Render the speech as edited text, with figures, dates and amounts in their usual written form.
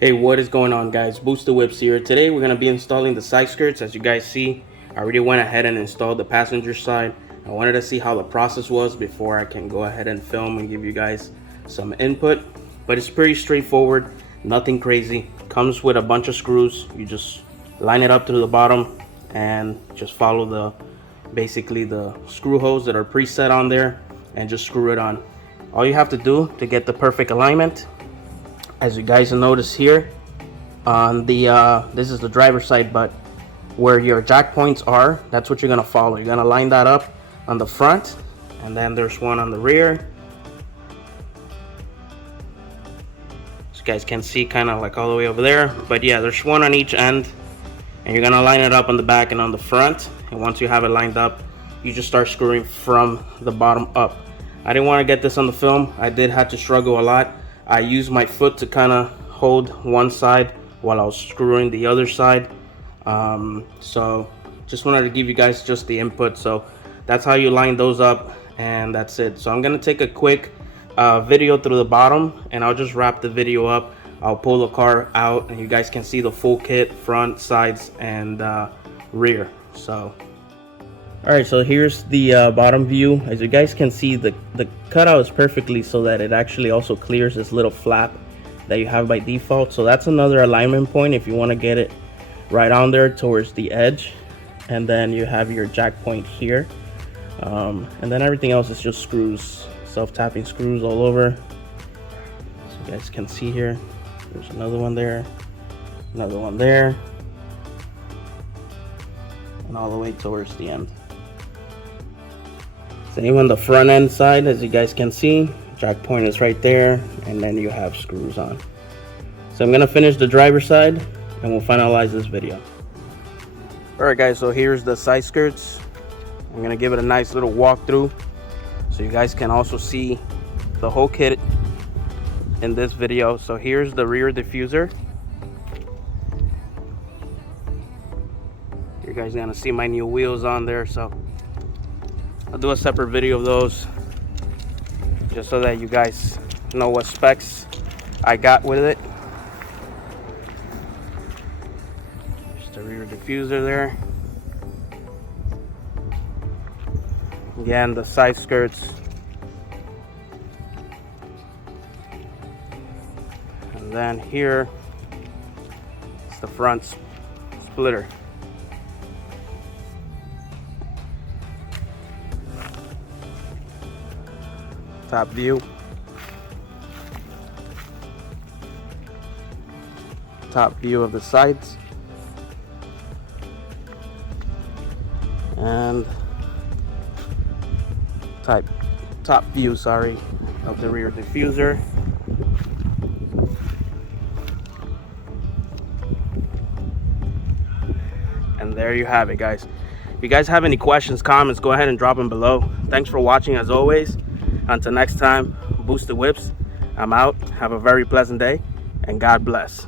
Hey, what is going on, guys? Booster Whips here. Today we're going to be installing the side skirts. As you guys see, I already went ahead and installed the passenger side. I wanted to see how the process was before I can go ahead and film and give you guys some input, but it's pretty straightforward, nothing crazy. Comes with a bunch of screws. You just line it up to the bottom and just follow basically the screw holes that are preset on there and just screw it on. All you have to do to get the perfect alignment, as you guys notice here on the this is the driver's side, but where your jack points are, that's what you're gonna follow. You're gonna line that up on the front, and then there's one on the rear. As you guys can see, kind of like all the way over there, but yeah, there's one on each end, and you're gonna line it up on the back and on the front. And once you have it lined up, you just start screwing from the bottom up. I didn't want to get this on the film. I did have to struggle a lot. I used my foot to kind of hold one side while I was screwing the other side. So just wanted to give you guys just the input. So that's how you line those up, and that's it. So I'm gonna take a quick video through the bottom, and I'll just wrap the video up. I'll pull the car out and you guys can see the full kit, front, sides, and rear. So alright, so here's the bottom view. As you guys can see, the cutout is perfectly so that it actually also clears this little flap that you have by default. So that's another alignment point if you want to get it right on there towards the edge. And then you have your jack point here, and then everything else is just screws, self-tapping screws all over. So you guys can see here, there's another one there, another one there, and all the way towards the end. Same on the front end side, as you guys can see, jack point is right there, and then you have screws on. So I'm gonna finish the driver's side and we'll finalize this video. Alright guys, so here's the side skirts. I'm gonna give it a nice little walkthrough so you guys can also see the whole kit in this video. So here's the rear diffuser. You guys are gonna see my new wheels on there, so I'll do a separate video of those just so that you guys know what specs I got with it. Just the rear diffuser there. Again, the side skirts. And then here is the front splitter. Top view, top view of the sides, and top view, sorry, of the rear diffuser. And there you have it, guys. If you guys have any questions, comments, go ahead and drop them below. Thanks for watching as always. Until next time, Booster Whips, I'm out. Have a very pleasant day, and God bless.